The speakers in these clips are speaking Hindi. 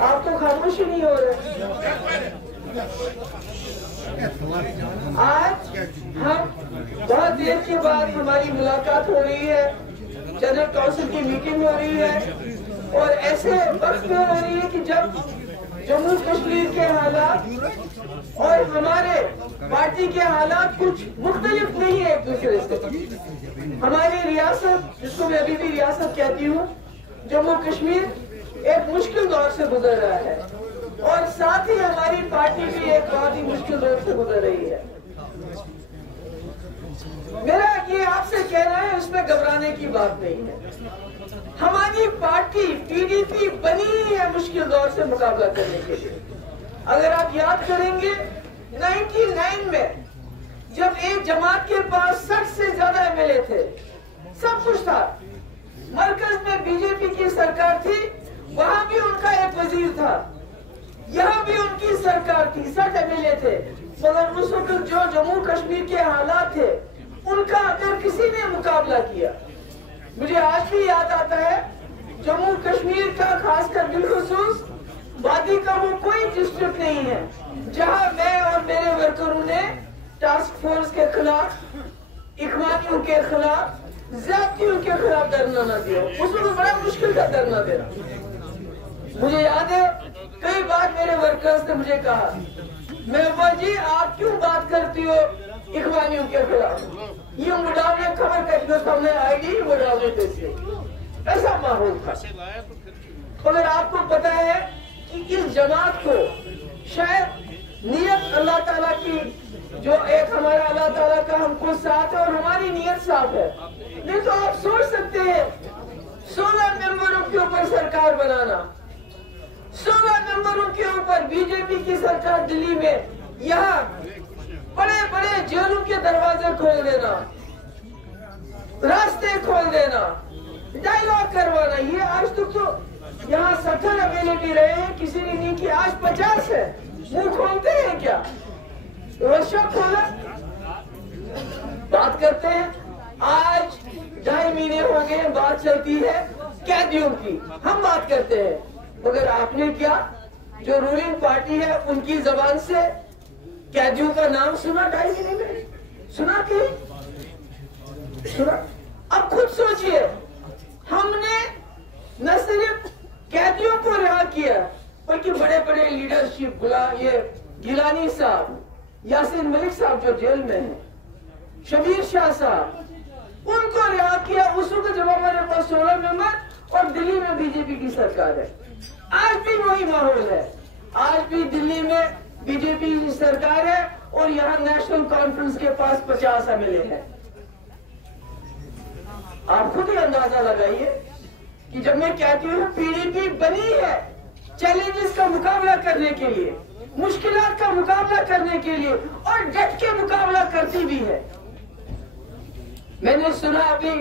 आप तो खामोशी नहीं हो रहे। आज हम बहुत देर के बाद हमारी मुलाकात हो रही है, जनरल काउंसिल की मीटिंग हो रही है और ऐसे वक्त में हो रही है कि जब जम्मू कश्मीर के हालात और हमारे पार्टी के हालात कुछ मुख्तलिफ नहीं है एक दूसरे से। हमारी रियासत, जिसको मैं अभी भी रियासत कहती हूँ, जम्मू कश्मीर एक मुश्किल दौर से गुजर रहा है और साथ ही हमारी पार्टी भी एक बहुत ही मुश्किल दौर से गुजर रही है। मेरा ये आपसे कहना है, उसमें घबराने की बात नहीं है। हमारी पार्टी टीडीपी बनी है मुश्किल दौर से मुकाबला करने के लिए। अगर आप याद करेंगे 99 में जब एक जमात के पास 60 से ज्यादा एमएलए थे, सब कुछ था, मरकज में बीजेपी की सरकार थी, वहां भी उनका एक वजीर था, यहाँ भी उनकी सरकार थी, 60 एमएलए थे, मगर उस वक्त जो जम्मू कश्मीर के हालात थे उनका अगर किसी ने मुकाबला किया, मुझे आज भी याद आता है जम्मू कश्मीर का खासकर बिलखुसूस वादी का वो कोई डिस्ट्रिक्ट नहीं है जहां मैं और मेरे वर्करों ने टास्क फोर्स के खिलाफ, इखवानियों के खिलाफ, ज्यादतियों के खिलाफ धरना न दिया। उसमें तो बड़ा मुश्किल था धरना देना। मुझे याद है कई बार मेरे वर्कर्स ने मुझे कहा, महबूबा जी आप क्यों बात करती हो इखवानियों के खिलाफ, ये मुडावने खबर करके सामने आएगी, मुडावने देते, ऐसा माहौल था। मगर आपको पता है कि इस जमात को शायद नियत अल्लाह ताला की, जो एक हमारा अल्लाह ताला का हमको साथ है और हमारी नियत साफ है। नहीं तो आप सोच सकते हैं 16 मेंबरों के ऊपर सरकार बनाना, 16 मेंबरों के ऊपर बीजेपी की सरकार दिल्ली में, यहाँ बड़े बड़े जेलों के दरवाजे खोल देना, रास्ते खोल देना, डायलॉग करवाना। ये आज तक तो यहाँ 70 एमएलए भी रहे हैं, किसी ने नहीं किया, आज 50 है। मुंह खोलते हैं क्या? रशा खोला, बात करते हैं। आज 2.5 महीने हो गए, बात चलती है कैदियों की, हम बात करते हैं, मगर आपने क्या जो रूलिंग पार्टी है उनकी जबान से कैदियों का नाम सुना? 2.5 महीने में सुना कि सुना? अब खुद सोचिए, हमने न सिर्फ कैदियों को रिहा किया बल्कि बड़े बड़े लीडरशिप, ये गिलानी साहब, यासीन मलिक साहब जो जेल में हैं, शबीर शाह साहब, उनको रिहा किया उस वक्त जब हमारे पास 16 मेंबर और दिल्ली में बीजेपी की सरकार है। आज भी वही माहौल है, आज भी दिल्ली में बीजेपी की सरकार है और यहाँ नेशनल कॉन्फ्रेंस के पास 50 एमएलए है। आप खुद ही अंदाजा लगाइए कि जब मैं कहती हूँ पीडीपी बनी है चैलेंजेस का मुकाबला करने के लिए, मुश्किलात का मुकाबला करने के लिए, और डट के मुकाबला करती भी है। मैंने सुना अभी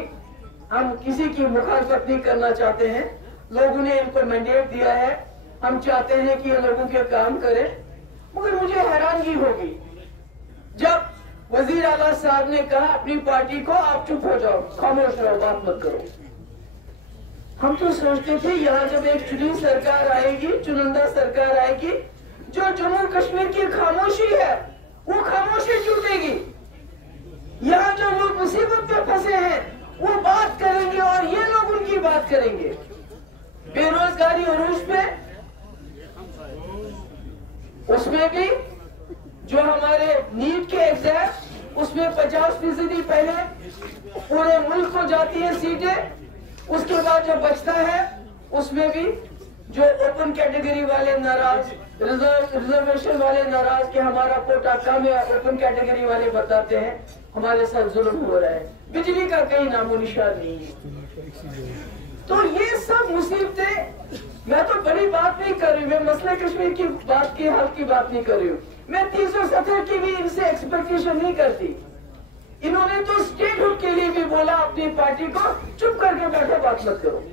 हम किसी की मुखालफत नहीं करना चाहते हैं, लोगों ने इनको मैंडेट दिया है, हम चाहते हैं कि ये लोगों के काम करें, मगर मुझे हैरानगी होगी जब वजीर आला साहब ने कहा अपनी पार्टी को आप चुप हो जाओ, खामोश रहो, बात मत करो। हम तो सोचते थे यहाँ जब एक चुनी सरकार आएगी, चुनिंदा सरकार आएगी, जो जम्मू कश्मीर की खामोशी है वो खामोशी टूटेगी, यहाँ जो लोग मुसीबत में फंसे हैं वो बात करेंगे और ये लोग उनकी बात करेंगे। बेरोजगारी अरूज पे, उसमें भी जो हमारे नीट के एग्जाम, उसमें 50% पहले पूरे मुल्क को जाती है सीटें, उसके बाद जो बचता है उसमें भी जो ओपन कैटेगरी वाले नाराज, रिजर्वेशन वाले नाराज कि हमारा कोटा कम है, ओपन कैटेगरी वाले बताते हैं हमारे साथ जुल्म हो रहा है, बिजली का कहीं नामो निशान नहीं है। तो ये सब मुसीबतें, मैं तो बड़ी बात नहीं कर रही हूँ, मैं मसले कश्मीर की बात की हाल की बात नहीं कर रही हूँ, मैं 370 की भी इनसे एक्सपेक्टेशन नहीं करती। इन्होंने तो स्टेटहुड के लिए भी बोला अपनी पार्टी को चुप करके बैठो, बात मत करो।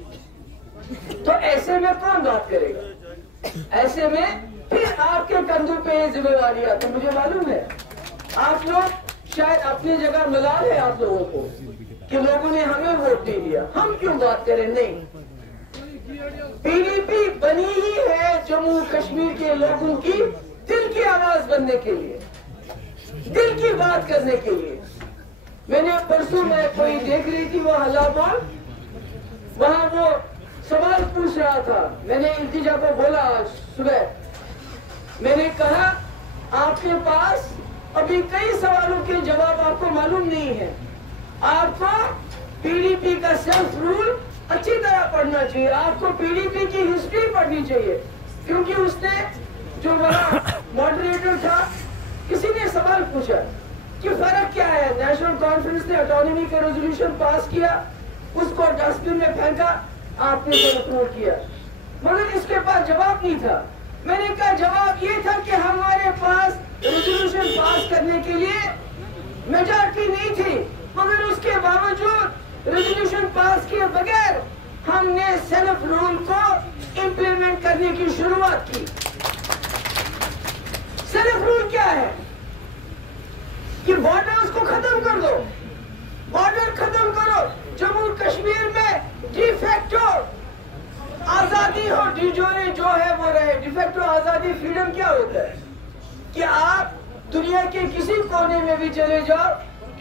तो ऐसे में कौन बात करेगा? ऐसे में फिर आपके कंधों पे ये जिम्मेवारी आती है। मुझे मालूम है आप लोग शायद अपनी जगह मलाल है आप लोगों को कि लोगों ने हमें वोट नहीं दिया, हम क्यों बात करें। नहीं, पीडीपी बनी ही है जम्मू कश्मीर के लोगों की दिल की आवाज बनने के लिए, दिल की बात करने के लिए। मैंने परसों में कोई देख रही थी वो हल्ला बोल, वहां वो सवाल पूछ रहा था। मैंने इल्तिजा को बोला आज सुबह, मैंने कहा आपके पास अभी कई सवालों के जवाब आपको मालूम नहीं है। आपको पीडीपी का सेल्फ रूल अच्छी तरह पढ़ना चाहिए, आपको पीडीपी की हिस्ट्री पढ़नी चाहिए, क्योंकि उसने जो वहां मॉडरेटर था, किसी ने सवाल पूछा कि फर्क क्या है, नेशनल कॉन्फ्रेंस ने ऑटोनॉमी का रेजोल्यूशन पास किया, उसको डस्टबिन में फेंका, आपने सेल्फ रूल किया, मगर इसके पास जवाब नहीं था। मैंने कहा जवाब ये था कि हमारे पास रेजोल्यूशन पास करने के लिए मेजॉरिटी नहीं थी, मगर उसके बावजूद रेजोल्यूशन पास किए बगैर हमने सेल्फ रूल को इंप्लीमेंट करने की शुरुआत की। सेल्फ रूल क्या है कि बॉर्डर्स को खत्म कर दो, बॉर्डर खत्म करो, जम्मू कश्मीर में डिफेक्टो आजादी हो, डिजोरे जो है वो रहे। डिफेक्टो आजादी फ्रीडम क्या होता है कि आप दुनिया के किसी कोने में भी चले जाओ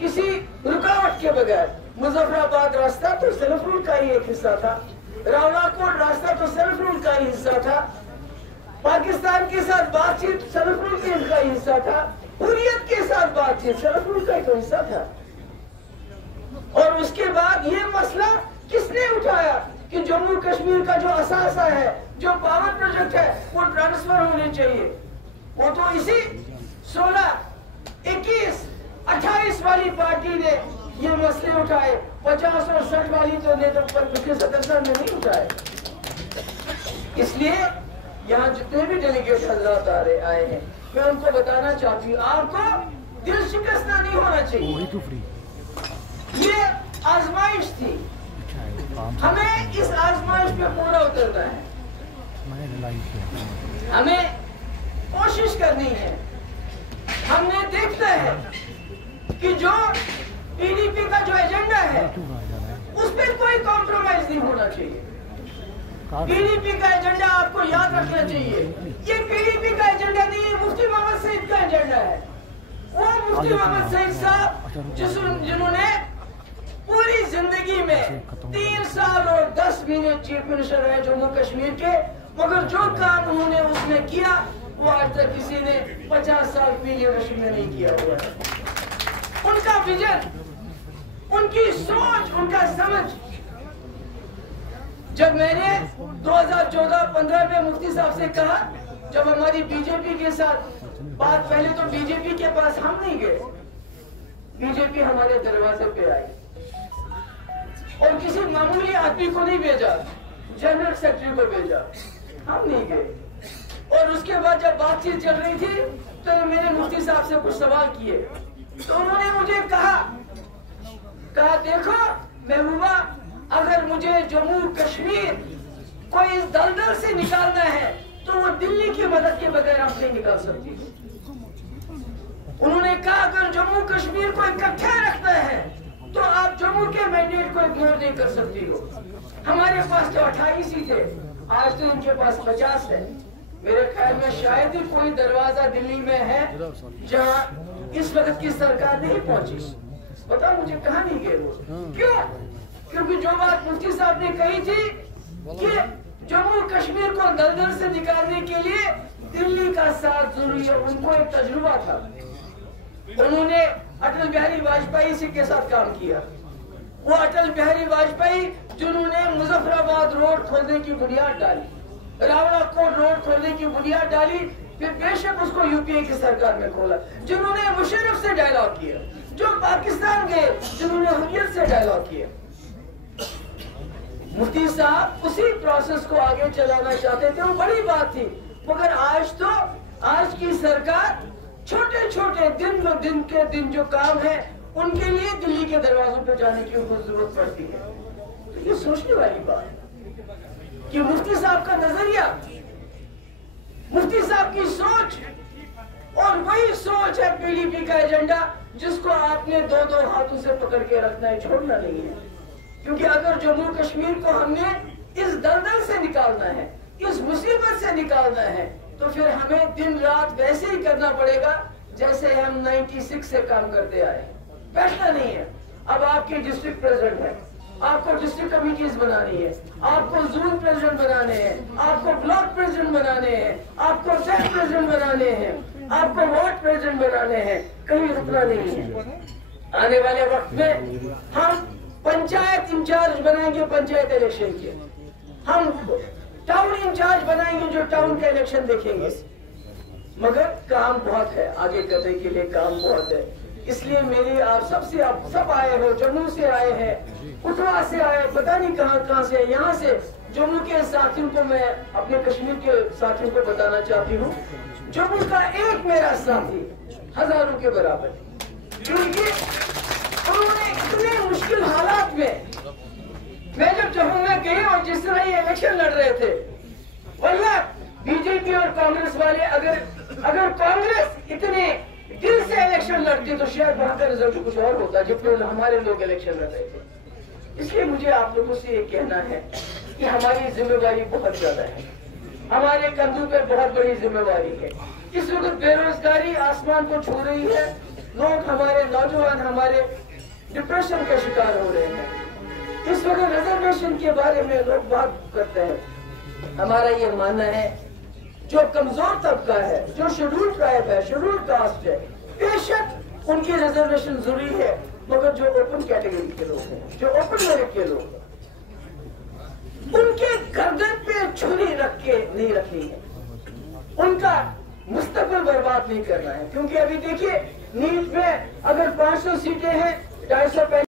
किसी रुकावट के बगैर। मुजफ्फराबाद रास्ता तो सेल्फ रूल का ही एक हिस्सा था, रावलाकोट रास्ता तो सेल्फ रूल का ही हिस्सा था, पाकिस्तान के साथ बातचीत सेल्फ रूल का ही हिस्सा था, हुर्रियत के साथ बातचीत सेल्फ रूल का ही हिस्सा था। और उसके बाद ये मसला किसने उठाया कि जम्मू कश्मीर का जो असासा है, जो पावर प्रोजेक्ट है, वो ट्रांसफर होने चाहिए। वो तो इसी 16, 21, 28 वाली पार्टी ने ये मसले उठाए, 50 और 60 वाली तो ने तो पिछले 70 साल में नहीं उठाए। इसलिए यहाँ जितने भी डेलीगेट हजरात आए हैं, मैं उनको बताना चाहती हूँ, आपको दिल शिकस्ता नहीं होना चाहिए। ये आजमाइश थी, हमें इस आजमाइश पे पूरा उतरना है, हमें कोशिश करनी है। हमने देखना है कि जो पीडीपी का जो एजेंडा है उस पर कोई कॉम्प्रोमाइज नहीं होना चाहिए। पीडीपी का एजेंडा आपको याद रखना चाहिए, ये पीडीपी का एजेंडा नहीं है, मुफ्ती मोहम्मद सईद का एजेंडा है। वो मुफ्ती मोहम्मद सईद साहब जिन्होंने पूरी जिंदगी में 3 साल और 10 महीने चीफ मिनिस्टर रहे जम्मू कश्मीर के, मगर जो काम उन्होंने उसमें किया वो आज तक किसी ने 50 साल की लीडरशिप में नहीं किया हुआ है। उनका विजन, उनकी सोच, उनका समझ। जब मैंने 2014-15 में मुफ्ती साहब से कहा, जब हमारी बीजेपी के साथ बात, पहले तो बीजेपी के पास हम नहीं गए, बीजेपी हमारे दरवाजे पे आई और किसी मामूली आदमी को नहीं भेजा, जनरल सेक्रेटरी को भेजा, हम नहीं गए। और उसके बाद जब बातचीत चल रही थी तो मैंने मुफ्ती साहब से कुछ सवाल किए, तो उन्होंने मुझे कहा देखो महबूबा, अगर मुझे जम्मू कश्मीर को इस दलदल से निकालना है तो वो दिल्ली की मदद के बगैर आप नहीं निकाल सकती। उन्होंने कहा अगर जम्मू कश्मीर को इकट्ठा रखना है तो आप जम्मू के मैंडेट को इग्नोर नहीं कर सकती हो। हमारे पास तो 28 ही थे, आज तो इनके पास 50 है। मेरे ख्याल में शायद ही कोई दरवाजा दिल्ली में है जहां इस वक्त की सरकार नहीं पहुंची। पता मुझे कहां नहीं गए वो, क्यों? क्योंकि जो बात मुफ्ती साहब ने कही थी कि जम्मू कश्मीर को दलदल से निकालने के लिए दिल्ली का साथ जरूरी है, उनको एक तजुर्बा था। उन्होंने अटल बिहारी वाजपेयी जी के साथ काम किया। वो अटल बिहारी वाजपेयी जिन्होंने मुजफ्फराबाद रोड खोलने की बुनियाद डाली, रावलाकोट रोड खोलने की बुनियाद डाली, फिर बेशक उसको यूपीए की सरकार में खोला, जिन्होंने मुशर्रफ से डायलॉग किया, जो पाकिस्तान गए जिन्होंने हुर्रियत से डायलॉग किया। मुफ्ती साहब उसी प्रोसेस को आगे चलाना चाहते थे, वो बड़ी बात थी। मगर आज की सरकार छोटे छोटे दिन के दिन जो काम है उनके लिए दिल्ली के दरवाजों पर जाने की जरूरत पड़ती है। तो ये सोचने वाली बात कि मुफ्ती साहब का नजरिया, मुफ्ती साहब की सोच, और वही सोच है पीडीपी का एजेंडा, जिसको आपने दो हाथों से पकड़ के रखना है, छोड़ना नहीं है। क्योंकि अगर जम्मू कश्मीर को हमने इस दलदल से निकालना है, इस मुसीबत से निकालना है, तो फिर हमें दिन रात वैसे ही करना पड़ेगा जैसे हम 96 से काम करते आए। बैठना नहीं है। अब आपके डिस्ट्रिक्ट प्रेसिडेंट है, आपको डिस्ट्रिक्ट कमिटीज बनानी है, आपको जोन प्रेसिडेंट बनाने हैं, आपको ब्लॉक प्रेसिडेंट बनाने हैं, आपको सेक्टर प्रेसिडेंट बनाने हैं, आपको वार्ड प्रेसिडेंट बनाने हैं। कहीं रुकना नहीं है। आने वाले वक्त में हम पंचायत इंचार्ज बनाएंगे, पंचायत इलेक्शन के। हम टाउन इंचार्ज बनाएंगे जो टाउन का इलेक्शन देखेंगे। मगर काम बहुत है, आगे करने के लिए काम बहुत है। इसलिए मेरी आप सबसे, आप सब आए हो, जम्मू से आए हैं, उठवा से आए, पता नहीं कहां से, यहाँ से जम्मू के साथियों को मैं अपने कश्मीर के साथियों को बताना चाहती हूँ, जम्मू का एक मेरा साथी हजारों के बराबर, क्योंकि उन्होंने इतने मुश्किल हालात में, मैं जब जम्मू में गई और जिस तरह ये इलेक्शन लड़ रहे थे, वल्लाह बीजेपी और कांग्रेस वाले, अगर कांग्रेस इतने दिल से इलेक्शन लड़ती तो शायद वहां का रिजल्ट कुछ और होता, जबकि हमारे लोग इलेक्शन लड़ रहे थे। इसलिए मुझे आप लोगों से ये कहना है कि हमारी जिम्मेवारी बहुत ज्यादा है, हमारे कंधों पे बहुत बड़ी जिम्मेवारी है। इस वक्त बेरोजगारी आसमान को छू रही है, लोग, हमारे नौजवान, हमारे डिप्रेशन का शिकार हो रहे हैं। इस वक्त रिजर्वेशन के बारे में लोग बात करते हैं। हमारा ये मानना है, जो कमजोर तबका है, जो शेड्यूल्ड ट्राइब है, शेड्यूल्ड कास्ट है, बेशक उनकी रिजर्वेशन जरूरी है, मगर जो ओपन कैटेगरी के लोग हैं, जो ओपन मेरिट के लोग हैं, उनके गर्दन पे छुरी रख के नहीं रखनी है, उनका मुस्तकबिल बर्बाद नहीं करना है। क्योंकि अभी देखिए, नीट में अगर 500 सीटें हैं, 250